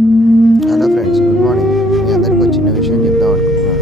Hello friends, good morning. మీ అందరికీ ఒక చిన్న విషయం చెప్దాం అనుకుంటున్నాను.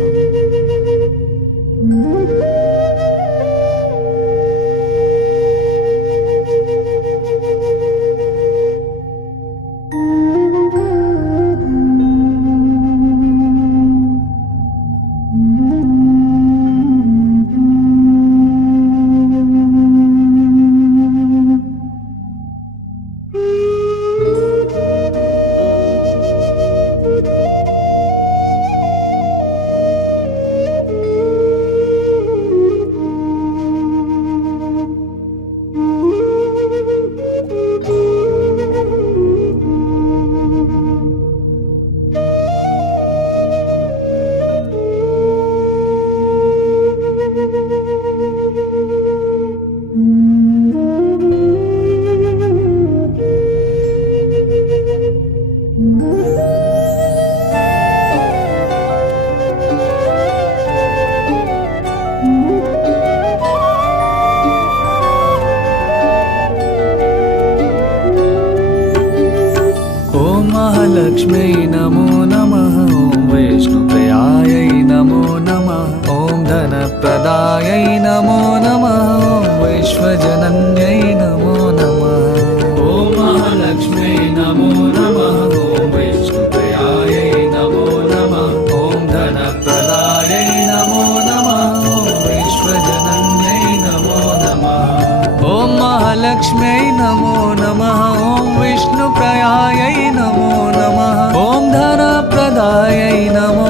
ఓం మహాలక్ష్మ్యై నమో నమః. ఓం వైష్ణుప్రియాయై నమో నమః. ఓం ధనప్రదాయై నమో నమః. ఓం వైశ్వజనన్యై నమో నమః. ఓం మహాలక్ష్మ్యై నమో నమః. ఓం వైష్ణుప్రియాయై నమో నమః. ఓం ధనప్రదాయై నమో నమః. ఓం వైశ్వజనన్యై నమో నమః. ఓం మహాలక్ష్మ్యై నమో నమః. ఓం విష్ణుప్రయాయై నమో నమః. ఓం ధనప్రదాయై నమో